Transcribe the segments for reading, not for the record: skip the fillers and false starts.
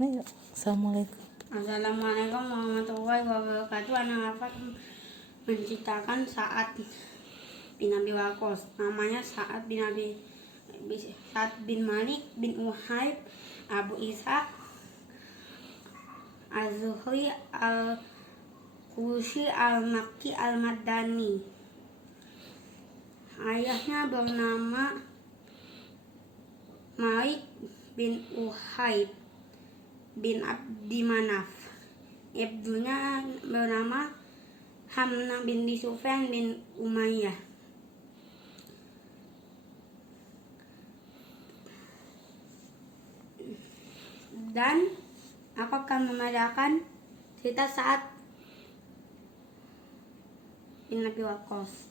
Ayo, Assalamualaikum. Assalamualaikum warahmatullahi wabarakatuh. Anak Afat menceritakan Sa'ad bin Abi Waqqas. Namanya Sa'ad bin Malik bin Uhaib Abu Ishaq Az-Zuhri Al-Qurashi Al-Makki Al-Madani. Ayahnya bernama Malik bin Uhaib bin Abdi Manaf. Ibunya bernama Hamnah binti Sufyan bin Umayyah. Dan aku akan membacakan cerita Sa'ad bin Abi Waqqas.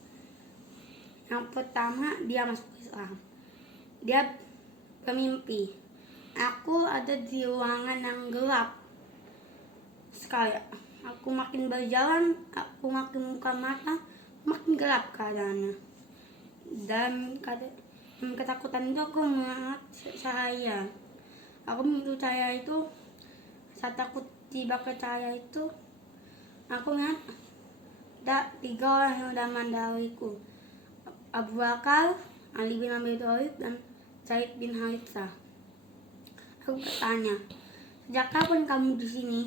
Yang pertama, dia masuk Islam. Dia bermimpi, aku ada di ruangan yang gelap sekali. Aku makin berjalan, aku makin buka mata, makin gelap keadaannya. Dan ketakutan itu aku melihat cahaya. Aku melihat cahaya itu. Saat aku tiba ke cahaya itu, aku melihat ada 3 orang yang sudah mendahuluiku: Abu Bakar, Ali bin Abi Thalib, dan Zaid bin Harithah. Aku bertanya, sejak kapan kamu di sini?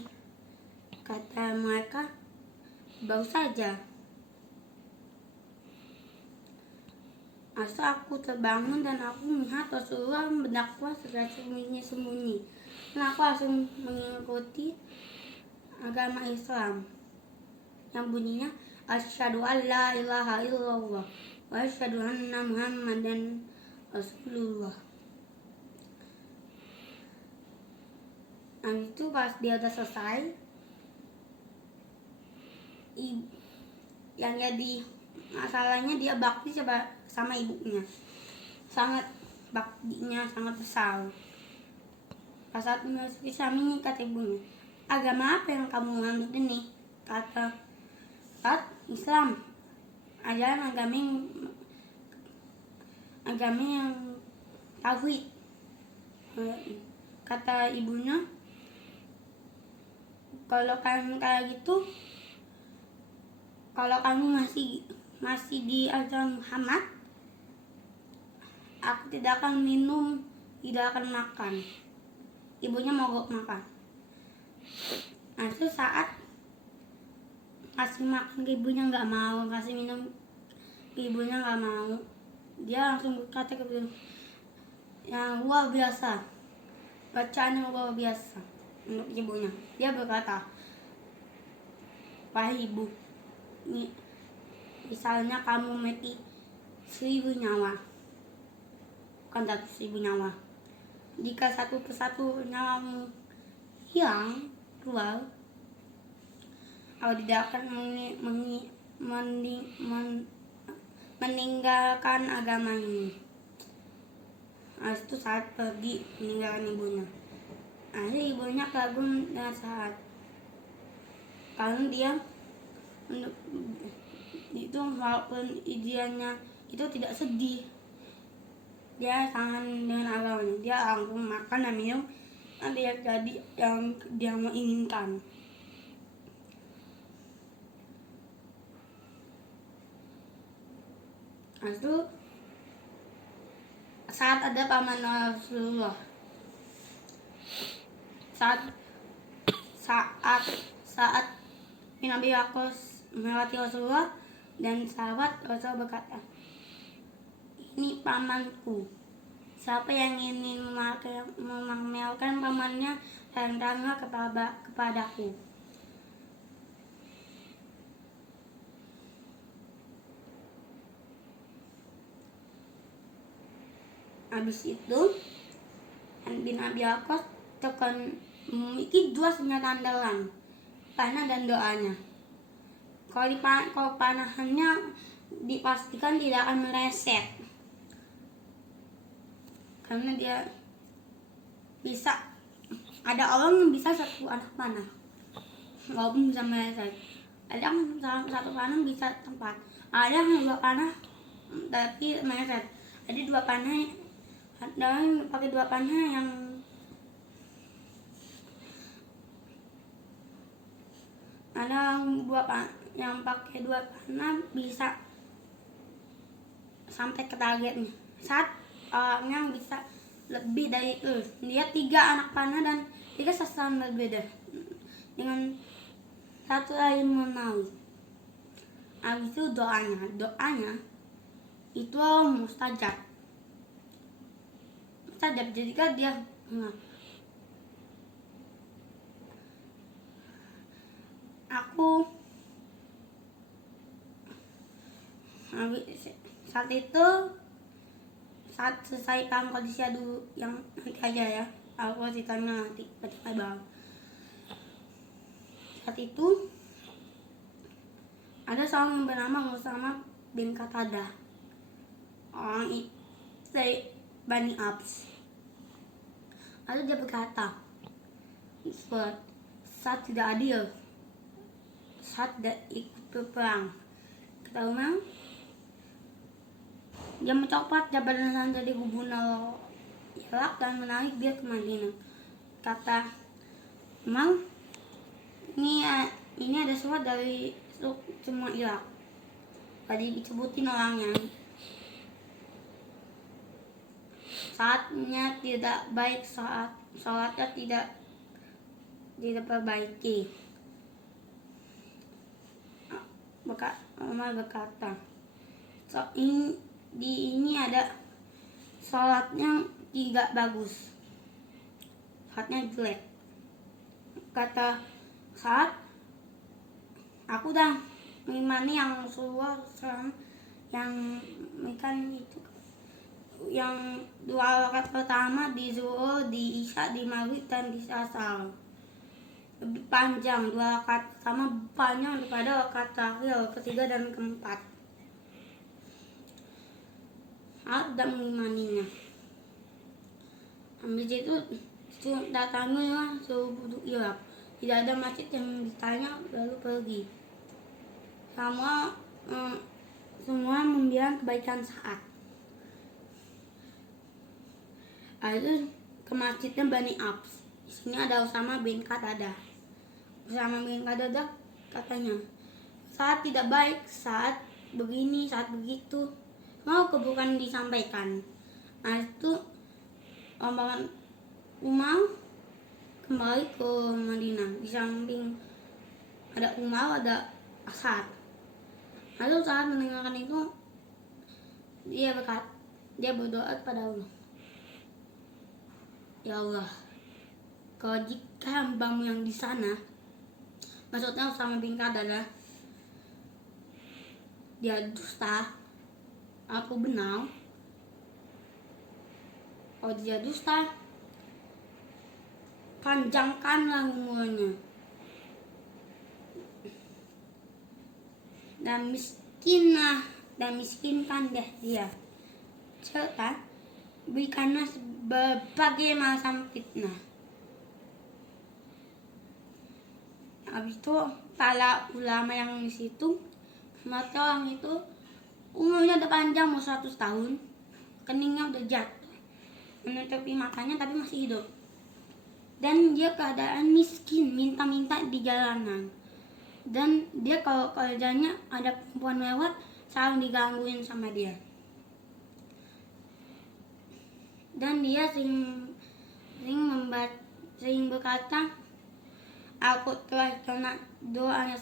Kata mereka, baru saja. Asal aku terbangun dan aku melihat Rasulullah berdakwah secara sembunyi-sembunyi. Dan aku langsung mengikuti agama Islam yang bunyinya asyhadu an la ilaha illallah wa asyhadu anna Muhammadan Rasulullah. Dan itu pas dia udah selesai, yang jadi masalahnya dia bakti sama ibunya. Sangat baktinya sangat besar. Pas saat masuk Islam ini, kata ibunya, agama apa yang kamu anut ini? Kata Islam, ajaran agama yang tauhid. Kata ibunya, kalau kamu kayak gitu, kalau kamu masih di ajaran Muhammad, aku tidak akan minum, tidak akan makan. Ibunya mogok makan. Nah, itu saat kasih makan ke ibunya nggak mau, kasih minum ke ibunya nggak mau, dia langsung berkata ke ibunya yang luar biasa, bacaan yang luar biasa untuk ibunya. Dia berkata, wahai ibu, misalnya kamu mati 1000 nyawa, bukan 100.000 nyawa. Jika satu persatu nyawamu hilang keluar, aku tidak akan meninggalkan agama ini. Nah, itu saat pergi meninggalkan ibunya. Akhirnya ibunya kagum dengan Sa'ad, karena dia itu walaupun idealnya itu tidak sedih, dia sangat dengan agamanya. Dia langsung makan dan minum, dan dia jadi yang dia mau inginkan. Nah, itu saat ada paman Rasulullah, saat bin Abi Waqqas melewati Rasulullah, dan sahabat Rasul berkata, ini pamanku. Siapa yang ingin memamerkan pamannya, tanda kepadaku. Habis itu, bin Abi Waqqas memiliki 2 senjata andalan, panah dan doanya. Kalau panahannya dipastikan tidak akan meleset, karena dia bisa, ada orang yang bisa 1 anak panah walaupun bisa meleset. Ada yang satu panah bisa tempat, ada yang 2 panah tapi meleset. Ada 2 panah, ada yang pakai 2 panah yang ada yang pakai 2 panah bisa sampai ke targetnya. Saat orang yang bisa lebih dari itu, dia 3 anak panah dan 3 sasaran berbeda dengan satu lain menarik. Habis itu doanya itu mustajab. Jadi kan dia aku saat itu, saat selesai tahun kondisi dulu yang nanti aja ya, aku ceritanya nanti ketika bang. Saat itu ada seorang yang bernama Usama bin Qatadah. Orang itu dari Bani Abs. Lalu dia berkata, saat tidak adil, saat tidak ikut berperang. Kata Umar, dia mencopot jabatan jadi gubernur Irak dan menarik dia ke Madinah. Kata Umar, ini ada surat dari semua Irak. Tadi disebutin orangnya. Saatnya tidak baik, saat sholatnya tidak perbaiki. Umar berkata, ini ada sholatnya tidak bagus, sholatnya jelek. Kata saat aku dah mengimani yang Rasulullah SAW yang ikan itu, yang 2 rakaat pertama di Zuhur, di Isya, di Maghrib dan di Asar lebih panjang. 2 rakaat pertama panjang daripada rakaat terakhir, ketiga dan keempat. Ada mengimaninya. Habis itu datangnya suruh penduduk Irak. Tidak ada masjid yang ditanya lalu pergi. Semua membilang kebaikan saat. Lalu ke masjidnya Bani Abs. Di sini ada Usama bin Qatadah. Usama bin Qatadah katanya, saat tidak baik, saat begini, saat begitu, mau bukan disampaikan. Nah itu rombongan Umar kembali ke Madinah. Di samping ada Umar, ada Asad. Lalu saat mendengarkan itu, dia berdoa kepada Allah, ya Allah, kalau jika hambamu yang di sana, maksudnya Usama bin Qatadah, dia dusta, aku benar. Kalau dia dusta, panjangkanlah umurnya. Dan miskinkan deh dia. Serta berikanlah berbagai macam fitnah. Habis itu para ulama yang di situ, mata orang itu umurnya udah panjang, mau 100 tahun, keningnya udah jatuh, menutupi matanya tapi masih hidup. Dan dia keadaan miskin, minta-minta di jalanan. Dan dia kalau kerjanya ada perempuan lewat, selalu digangguin sama dia. Dan dia sering berkata, aku telah kena doanya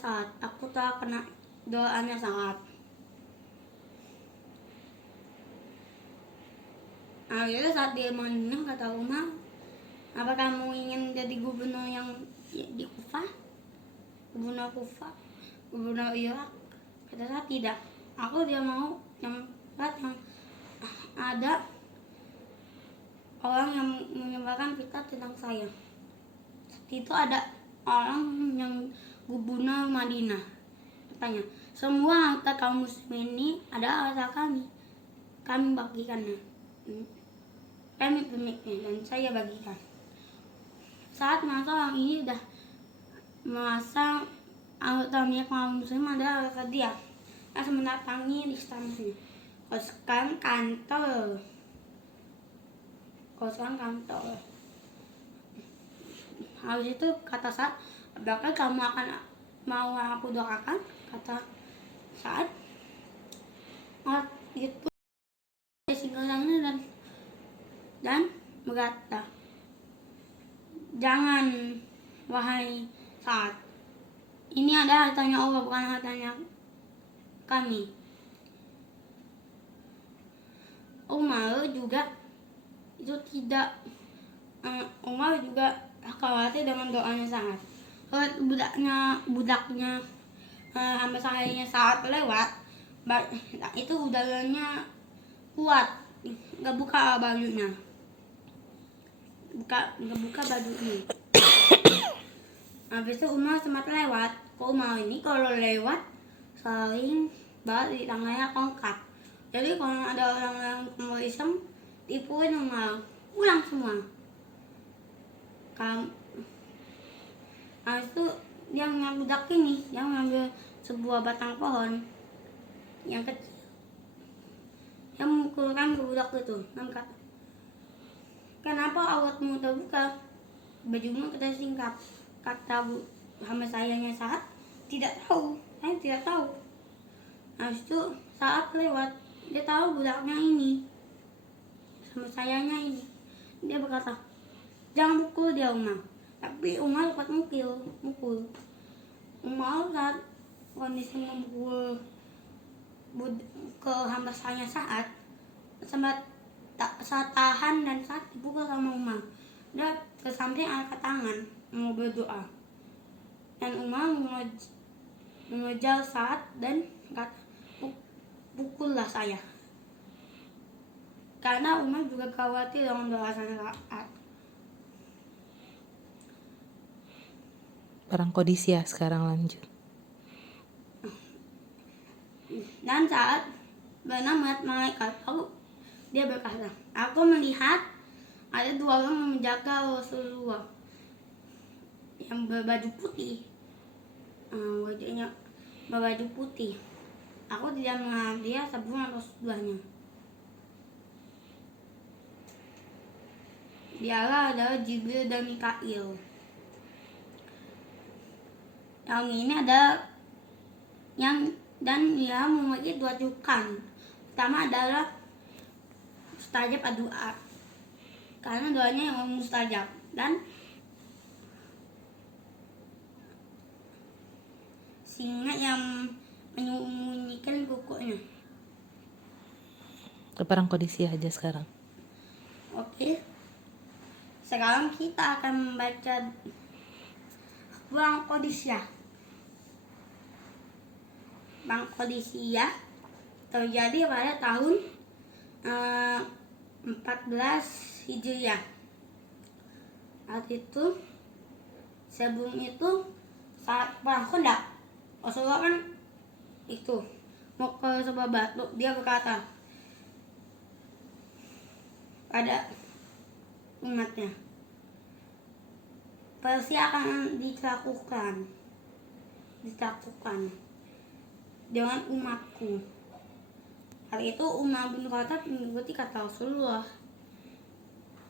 saat. Akhirnya saat dia menang, kata Umar, apa kamu ingin jadi gubernur yang di Kufah? Gubernur Kufah? Gubernur Irak? Kata saya tidak. Aku dia mau yang ada orang yang menyebarkan fitnah tentang saya. Seperti itu ada orang yang gubernur Madinah. Katanya, semua harta kaum muslimin ini adalah harta kami. Kami bagikannya. Kami pemiliknya dan saya bagikan. Saat masa orang ini udah merasa anggota milik kaum muslim adalah harta dia, langsung mendatangi istananya. Koskan kantor. Habis itu kata saat, apakah kamu akan mau aku doakan, kata Saat. Itu singgahnya dan berkata, jangan wahai Saat, ini adalah hartanya Allah, bukan hartanya kami. Umar juga itu tidak Umar juga khawatir dengan doanya Saat. Budaknya hamba sahayanya Saat lewat, itu udaranya kuat, nggak buka bajunya, nggak buka bajunya. Habis itu Umar sempat lewat. Umar ini kalau lewat sering banget di tangannya tongkat. Jadi kalau ada orang yang mau iseng, tipuin Umar, pulang semua. Habis itu dia mengambil budak ini, dia mengambil sebuah batang pohon yang kecil, yang memukulkan ke budak itu. Dan kata, kenapa auratmu terbuka, bajumu kita singkap? Kata hamba sayanya Saat, tidak tahu, saya tidak tahu. Habis itu Saat lewat, dia tahu budaknya ini, hamba sayanya ini. Dia berkata, jangan pukul dia Umar. Tapi Umar dapat mukul. Umar saat kondisi memukul ke hamba sayanya Saat, sempat tahan dan saat dipukul sama Umar. Dia ke samping angkat tangan mau berdoa, dan Umar mengejar Saat dan kata, pukullah saya, karena Umar juga khawatir dengan doa Saat. Perang Qadisiyah sekarang lanjut. Dan Saat benar melihat malaikat, lalu dia berkata, aku melihat ada dua orang yang menjaga Rasulullah yang berbaju putih, wajahnya berbaju putih. Aku tidak mengenal dia sebelum atau sesudahnya. Dialah adalah Jibril dan Mikail. Yang ini ada dan dia memiliki dua julukan. Pertama adalah mustajab ad-du'a, karena doanya yang mustajab, dan singa yang menyembunyikan kukunya. Ke Perang Qadisiyah aja sekarang. Oke. Sekarang kita akan membaca Perang Qadisiyah. Perang Qadisiyah terjadi pada tahun 14 Hijriah. Saat itu, sebelum itu, saat perang Khandaq, Rasulullah kan itu mau ke sebuah batu. Dia berkata pada umatnya, Persia akan ditakutkan dengan umatku. Hal itu Umar bin Khattab mengikuti kata Rasulullah.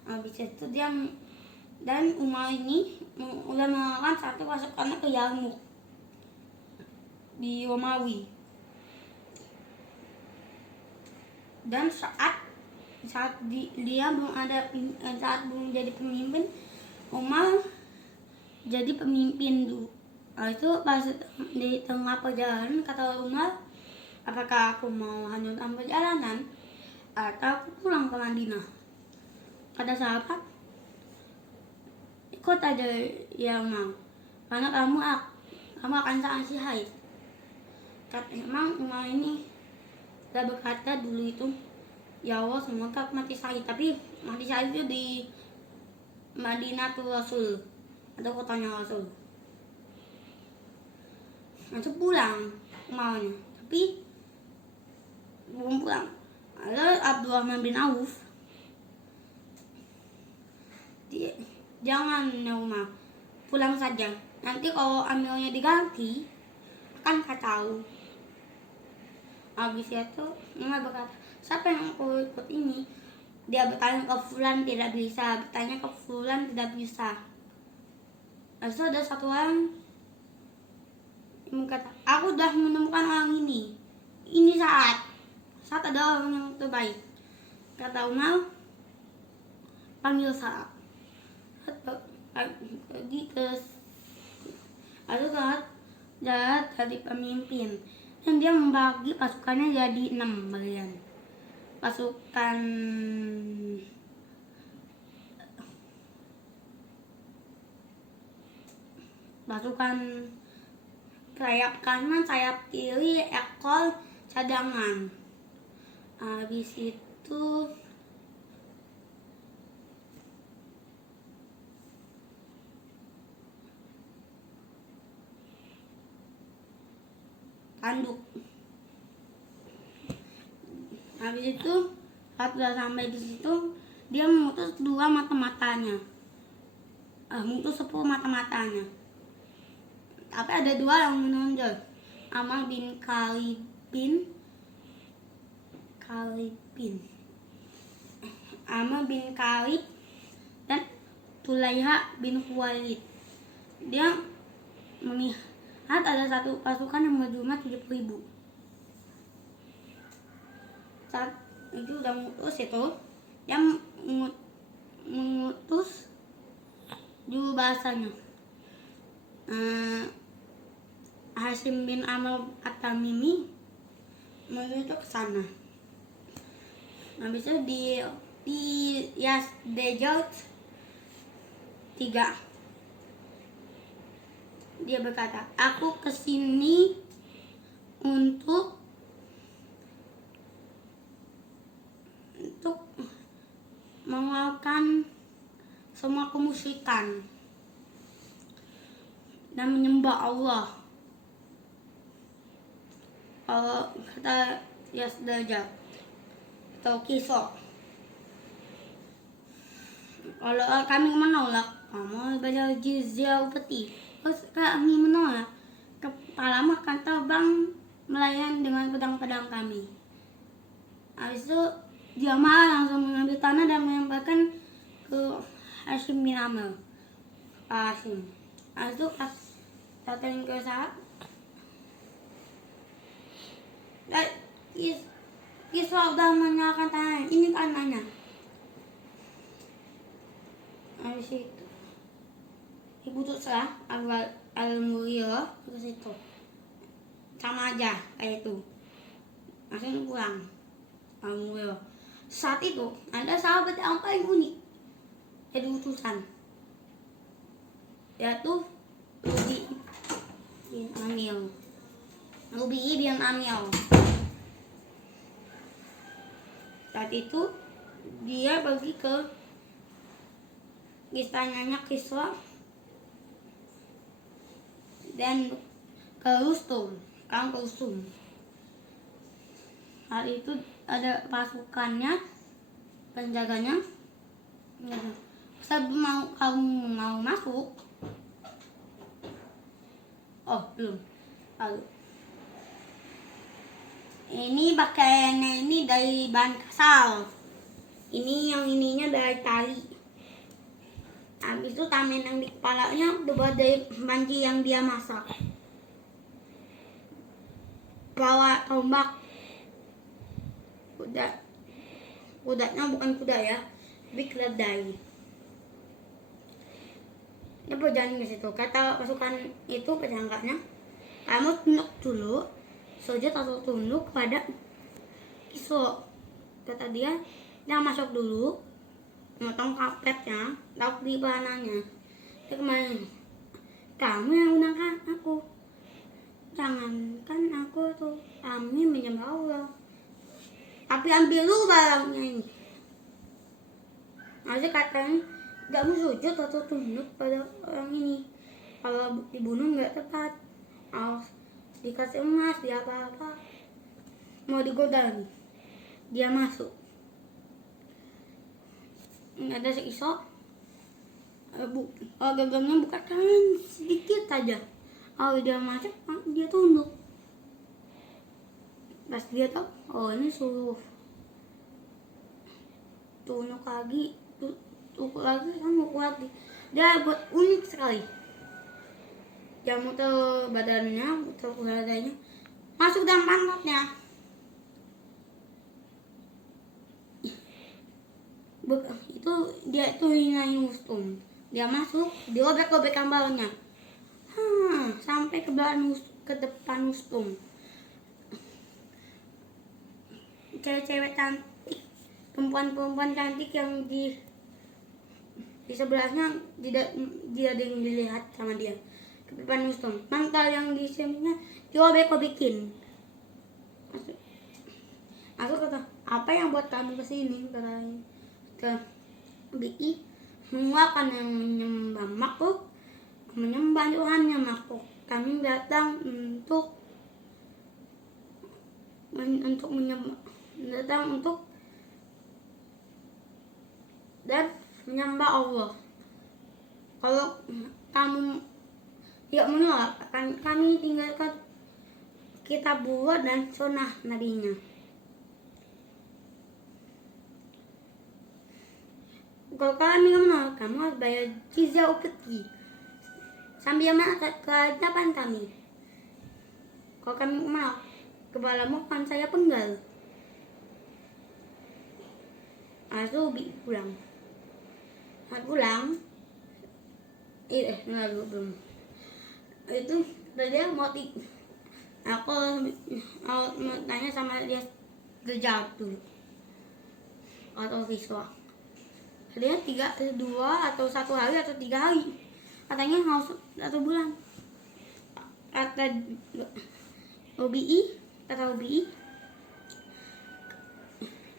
Habis itu dia dan Umar ini udah mengalahkan satu pasukannya ke Yarmuk di Romawi. Dan saat dia belum jadi pemimpin, Umar jadi pemimpin dulu. Itu pas di tengah perjalanan kata Umar, apakah aku mau lanjutkan perjalanan atau aku pulang ke Madinah? Kata sahabat, ikut aja ya Umar, karena kamu akan sangat syahid. Kata emang Umar ini sudah berkata dulu itu, ya Allah semoga aku mati syahid. Tapi mati syahid itu di Madinatul Rasul atau kotanya Rasul. Masuk pulang Umarnya, tapi belum pulang. Ada Abdurrahman bin Auf, jangan ya Umar, pulang saja. Nanti kalau amirnya diganti akan kacau. Habis itu Umar berkata, siapa yang aku ikut ini? Dia bertanya ke Fulan, tidak bisa. Bertanya ke Fulan, tidak bisa. Habis itu ada satu orang berkata, aku udah menemukan orang ini. Ini saat ada orang yang terbaik. Kata Umar, panggil Saat. Pergi ke Saat jadi pemimpin. Dan dia membagi pasukannya jadi 6 bagian. Pasukan sayap kanan, sayap kiri, ekor, cadangan. Habis itu tanduk. Habis itu saat sudah sampai di situ, dia memutus 2 mata-matanya. Memutus 10 mata-matanya. Tapi ada 2 yang menonjol. Amr bin Amr bin Khalid dan Tulaiha bin Khuwailid. Dia melihat ada satu pasukan yang berjumlah 70.000. Saat itu udah mengutus itu, dia mengutus juru bahasanya. Hashim bin Amr At-Tamimi menuju ke sana. Habis itu di Yazdajat 3 dia berkata, aku kesini untuk mengeluarkan semua kemusyrikan dan menyembah Allah. Kalau kata Yazdajat atau Kisah, kalau kami menolak, kamu bayar jizyah upeti. Terus kami menolak, kepalamu akan terbang melayang dengan pedang-pedang kami. Habis itu dia marah, langsung mengambil tanah dan menembakkan ke Hashim bin Amr. Hashim. Habis itu pas datang ke Saat, Kisra udah menyalakan tanahnya, ini tanahnya. Habis itu ibu Tusra Al-Mughirah ke situ, sama aja kayak itu, langsung pulang Al-Mughirah. Saat itu ada sahabat yang paling unik jadi utusan, yaitu Rubi bin Amil. Saat itu dia pergi ke istananya Kisra dan ke Rustum. Hal itu ada pasukannya, penjaganya. Sebelum kamu mau masuk, belum. Lalu ini pakaiannya ini dari bahan kasar. Ini yang ininya dari tali. Habis itu tameng yang di kepalanya dibuat dari panci yang dia masak. Bawa tombak. Kudanya bukan kuda ya, tapi keledai. Dia berjalan ke situ. Kata pasukan itu, penjaganya, kamu tunduk dulu, sujud atau tunduk pada Kisra. Kata dia masuk dulu, motong kapletnya, taruh di bahannya. Dia kemarin, kamu yang gunakan aku, jangankan aku tuh, kami menyembah Allah. Tapi ambil dulu barangnya ini. Aja katanya, gak mau sujud atau tunduk pada orang ini. Kalau dibunuh gak tepat, harus dikasih emas, dia apa-apa. Mau digoda nih, dia masuk. Ada seisok, gagangnya buka tangan sedikit aja. Kalau dia masuk, dia tunduk. Pas dia tahu, ini suruh tunduk lagi, tunduk lagi, kan mau lagi. Dia buat unik sekali. dia muter badannya, muter badannya, masuk dalam pantatnya. Itu dia itu hinain Ustum. Dia masuk, dirobek-robek kambarnya. Sampai ke depan Ustum. Cewek-cewek cantik, perempuan-perempuan cantik yang di sebelahnya tidak ada yang dilihat sama dia. Ke depan Ustum. Mantel yang di sininya dirobek-robekin. Aku kata, apa yang buat kamu kesini? Katanya ke BI, menguakan yang menyembah makhluk, menyembah Tuhannya makhluk. Kami datang untuk menyembah, datang untuk dan menyembah Allah. Kalau kamu tidak menolak, akan kami tinggalkan kitab buah dan sunnah nabinya. Kalau kalian tidak menolak, kamu harus bayar jizya upeti sambil mengangkat kehadapan kami. Kalau kami menolak, kepalamu akan saya penggal. Azubi pulang. Belum. Itu dia mau aku mau tanya sama dia sejauh dulu atau siswa. Dia 2 atau 1 hari atau 3 hari. Katanya harus 1 bulan. Kata OBI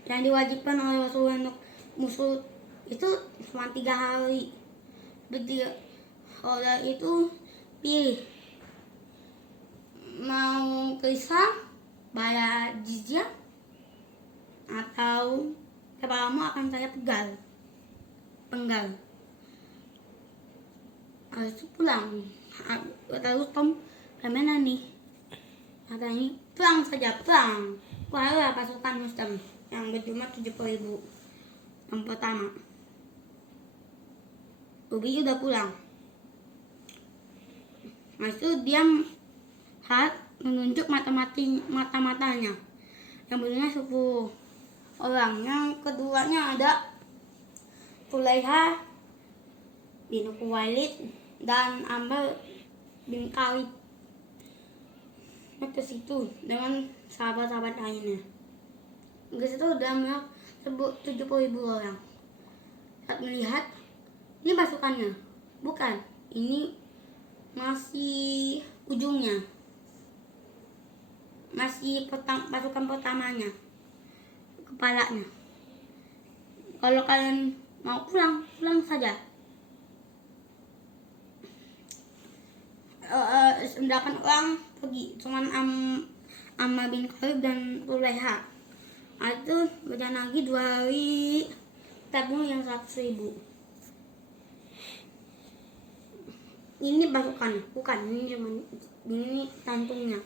yang diwajibkan oleh Rasulullah untuk musuh itu cuma 3 hari. Oleh itu pilih mau ke Islam bayar jizyah atau kepalamu akan saya penggal. Harus pulang. Kata Rustom, gimana nih? Katanya pulang saja, pulang. Keluarlah pasukan Rustom yang berjumlah 70.000 yang pertama. Ubi udah pulang. Maksud dia harus menunjuk mata-matanya yang berjumlah 10 orang. Yang keduanya ada Tulaiha bin Khuwailid dan Amr bin Khalid. Ke situ dengan sahabat-sahabat lainnya. Ke situ udah melihat 70.000 orang. Saat melihat, ini pasukannya, bukan, ini masih ujungnya, masih pasukan pertamanya, kepalanya. Kalau kalian mau pulang saja. Sedangkan orang pergi, cuman Amma bin Khalid dan Tulaiha. Itu berjalan lagi 2 hari, tabung yang 100.000. Ini pasukan, bukan ini tantungnya.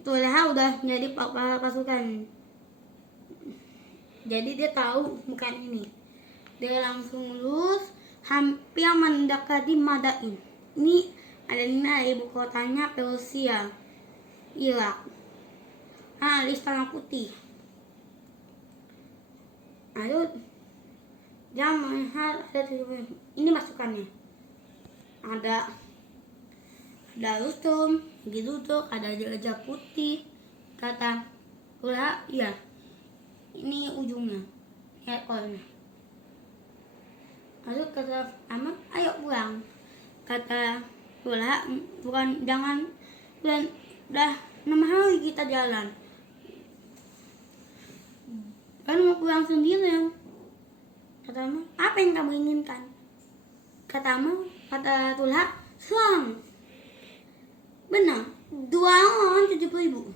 Tulaiha udah jadi pasukan. Jadi dia tahu bukan ini. Dia langsung lurus hampir mendekati Madain. Ini adalah ibu kotanya Persia, Irak. Di Istana Putih. Lalu dia melihat ini pasukannya. Ada Rustum, duduk, ada Raja Putih. Kata Ula, iya. Ini ujungnya, ya ekornya. Lalu kata Amr, ayo pulang. Kata Ula, bukan, jangan, udah 6 hari kita jalan. Kan mau pulang sendirian. Kata Amr, apa yang kamu inginkan? Kata Tulha, serang. Benar, 2 orang 70.000.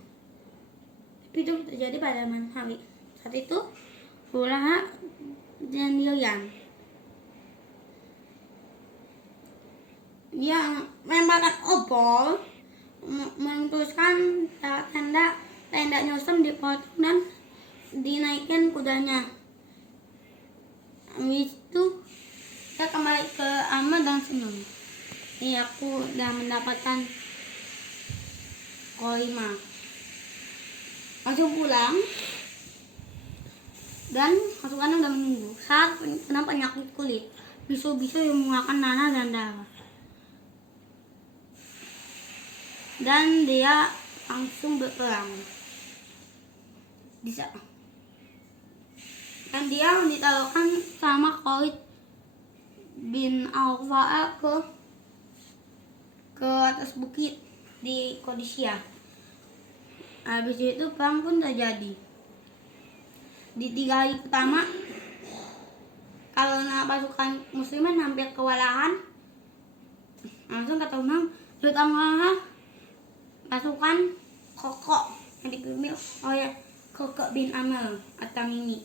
Itu terjadi pada malam hari. Saat itu Tulha sendirian. Dia menembakkan obor, memutuskan tendanya Ustam dipotong dan dinaikkan kudanya. Habis itu dia kembali ke Amr dan senyum. Ini aku udah mendapatkan koima. Langsung pulang dan pasukannya udah menunggu. Saat kena penyakit kulit, bisu-bisu yang mengeluarkan nanah dan darah. Dan dia langsung berperang. Dan dia ditaruhkan sama Khalid bin Al-Walid ke atas bukit di Qadisiyah. Habis itu perang pun terjadi. Di 3 hari pertama, karena pasukan muslimin hampir kewalahan, langsung kata Umar, terutama pasukan Kokok yang dipimpin oleh Kokok bin Amr At-Tamimi.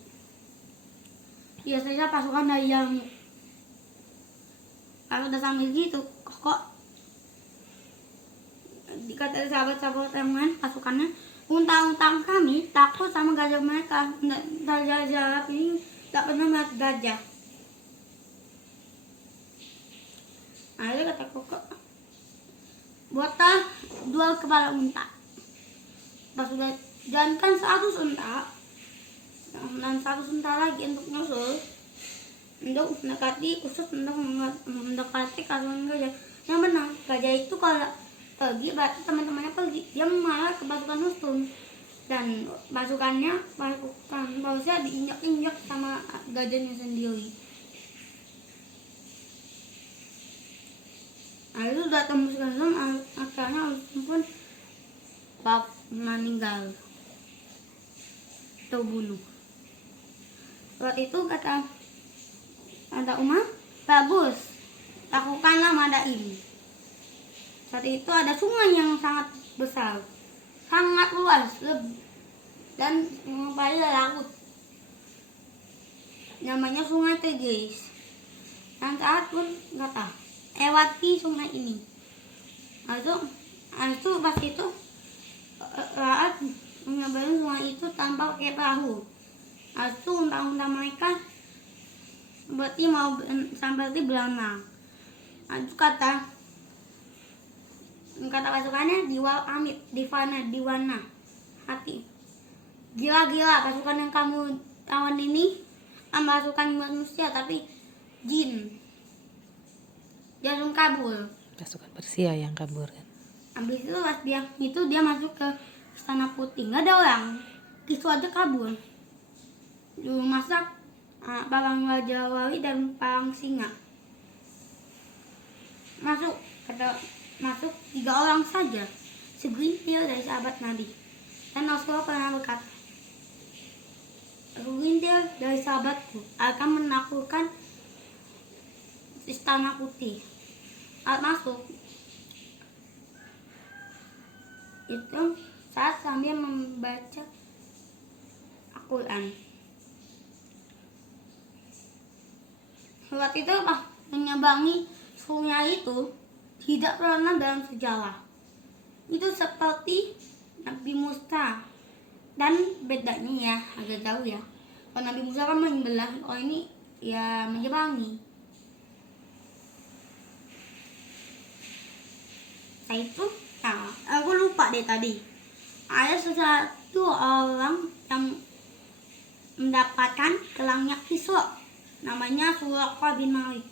Biasanya pasukan dari Yarmuk. Kalau udah sambil gitu, Kokok dikata sahabat-sahabat yang lain pasukannya, untang-untang kami takut sama gajah mereka. Gajah ini tak pernah melihat gajah. Akhirnya kata Kokok, buatlah 2 kepala unta. Pas sudah jalankan 100 unta dan 100 unta lagi untuk nyusul, untuk mendekati khusus untuk mendekati kasuan gajah. Yang benar, gajah itu kalau pergi, teman-temannya pergi, dia malah ke pasukan Rustum, dan pasukan Persia diinjak-injak sama gajahnya sendiri. Nah, itu udah tembus ke Rustum, akhirnya Rustum pun meninggal, terbunuh. Waktu itu kata Umar, bagus, lakukanlah Madain. Saat itu ada sungai yang sangat besar, sangat luas, dan mengapai laut. Namanya Sungai Tigris. Dan saat pun kata, lewati sungai ini. Itu pas itu saat menyeberangi sungai itu tanpa pakai perahu. Itu unta-unta mereka berarti mau sampai berenang. Itu kata pasukannya, Diwal Amit, Diwana hati. Gila-gila pasukan yang kamu tawan ini, pasukan manusia tapi jin. Dia langsung kabur. Pasukan Persia yang kabur kan. Habis itu pas dia masuk ke Istana Putih, nggak ada orang, Kisu aja kabur. Dulu masak Palang Raja Wali dan Palang Singa. Masuk 3 orang saja, segelintir dari sahabat Nabi. Dan Rasulullah pernah berkata, segelintir dari sahabatku akan menaklukkan Istana Putih. Saat masuk itu saat sambil membaca Al-Quran. Surat itu menyeberangi sungai itu tidak pernah dalam sejarah. Itu seperti Nabi Musa, dan bedanya ya agak jauh ya. Kalau Nabi Musa kan membelah, ini ya menyeberangi. Nah itu, aku lupa deh tadi. Ada satu orang yang mendapatkan gelangnya Kisra, namanya Suraqah bin Malik.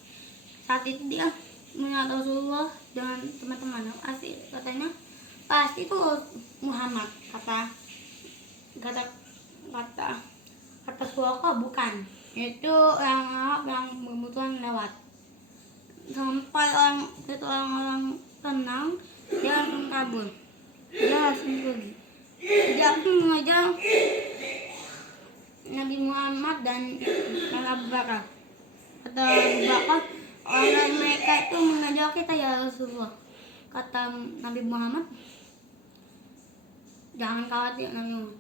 Saat itu dia melihat Rasulullah dengan teman-teman, katanya pasti itu Muhammad, kata Suraqah bukan, itu yang berkebutuhan lewat. Sampai orang tenang, dia langsung kabur, dia langsung pergi. Dia mengejar Nabi Muhammad dan Abu Bakar. Kata Abu Bakar, orang mereka itu mengejar kita ya Rasulullah. Kata Nabi Muhammad, jangan khawatir Nabi Muhammad.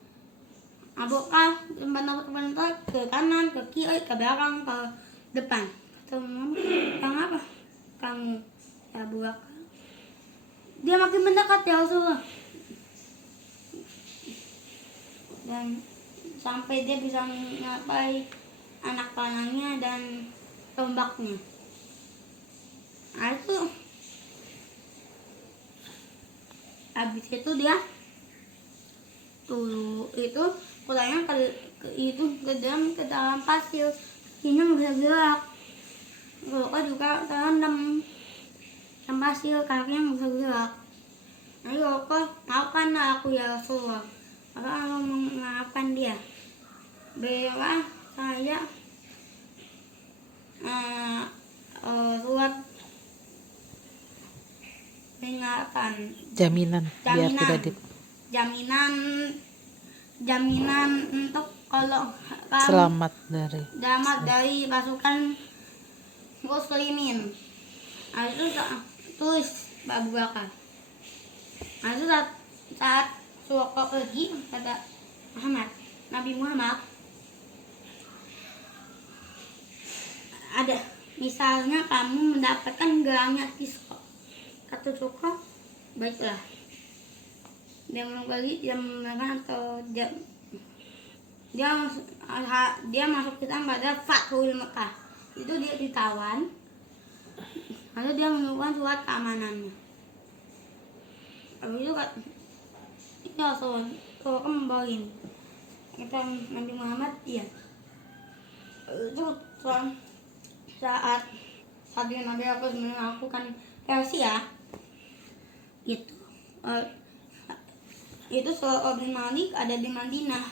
Abu Bakar bentar ke kanan, ke kiri, ke belakang, ke depan. Kata Muhammad, kenapa kamu ya Abu Bakar? Dia makin mendekat ya Rasulullah, dan sampai dia bisa mencapai anak panahnya dan tombaknya. Nah itu habis itu dia tuh itu kulanya ke dalam pasir, kakinya nggak bisa gerak. Luka juga terendam dalam pasir, kakinya nggak bisa gerak. Lalu Luka, maafkanlah aku ya Rasulullah. Maka Allah memaafkan dia. Berilah saya surat peringatan, Jaminan biar tidak di jaminan untuk kalau kamu selamat dari dari pasukan muslimin. Nah, itu tulis Abu Bakar. Nah, itu saat Suraka pergi, kata Nabi Muhammad, ada misalnya kamu mendapatkan gelangnya Kisra. Kata Suraka, baiklah. Dia mengatakan atau dia masuk Islam pada Fathul Mekah. Itu dia ditawan, lalu dia menunjukkan surat keamanannya. Habis itu ya Suraka membawain kata Nabi Muhammad, iya. Itu saat Nabi aku melakukan Persia itu Suraka bin Malik ada di Madinah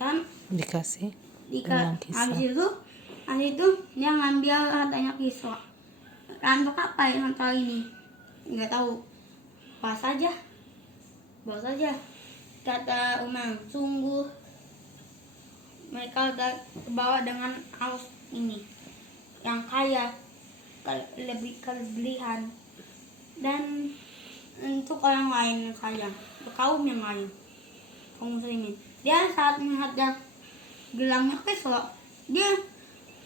kan, dikasih gelang habis Kisra. itu dia ngambil hartanya Kisra. Untuk apa ya harta ini? Nggak tahu. Bawa saja. Kata Umar, sungguh mereka terbawa dengan arus ini yang kaya, lebih kelebihan, dan untuk orang lain saja, kaum yang lain, kaum muslimin. Dia saat melihat gelangnya Kisra, dia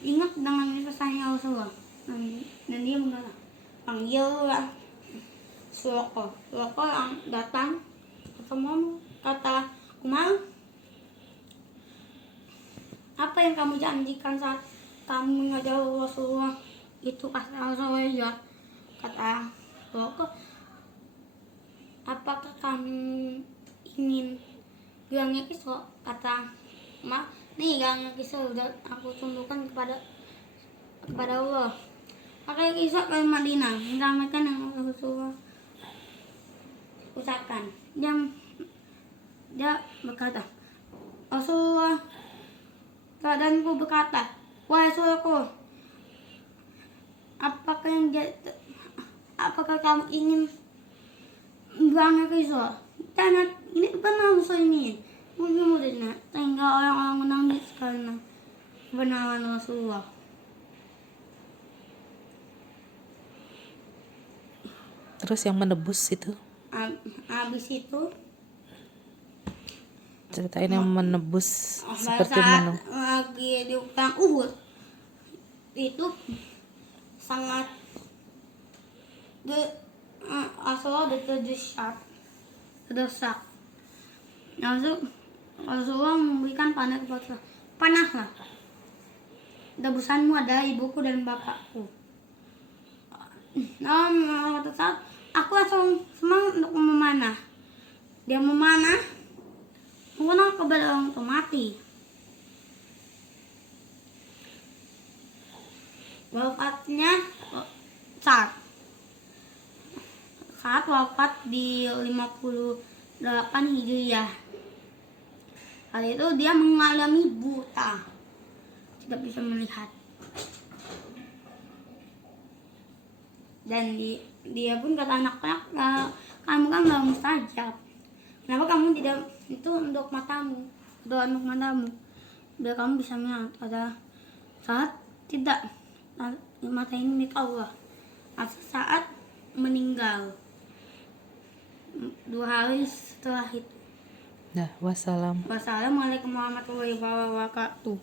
ingat dengan pesannya Rasulullah, dan dia panggil Suraka yang datang ketemu, kata Umar, apa yang kamu janjikan saat kamu mengajar Rasulullah itu? Kata Rasulullah, ya. Kata Suraka, apakah kamu ingin gelangnya Kisra? Kata Umar, nih gelangnya Kisra udah aku tundukkan kepada Allah. Maka Kisra ke Madinah mengamalkan yang Rasulullah ucapkan. Dia berkata, Rasulullah keadaanku berkata, wahai Suraka, apakah kamu ingin gelangnya Kisra? Karena ini benar ini mungkin sehingga orang-orang menangis karena kebenaran Rasulullah. Terus yang menebus itu Habis itu ceritain yang menebus seperti saat lagi di perang Uhud itu sangat Rasulullah terdesak. Rasulullah memberikan panah kepada panahlah, tebusanmu adalah ibuku dan bapakku. Pada saat aku langsung semangat untuk memanah. Dia memanah kepada orang tua mati. Wafatnya saat wafat di 58 Hijriah. Hal itu dia mengalami buta, tidak bisa melihat. Dan dia pun kata anak-anak, kamu kan belum mustajab. Kenapa kamu tidak itu untuk matamu, doa untuk matamu, biar kamu bisa melihat. Pada saat tidak, mata ini milik Allah. Saat meninggal 2 hari setelah itu. Wassalamualaikum Wassalamualaikum warahmatullahi wabarakatuh.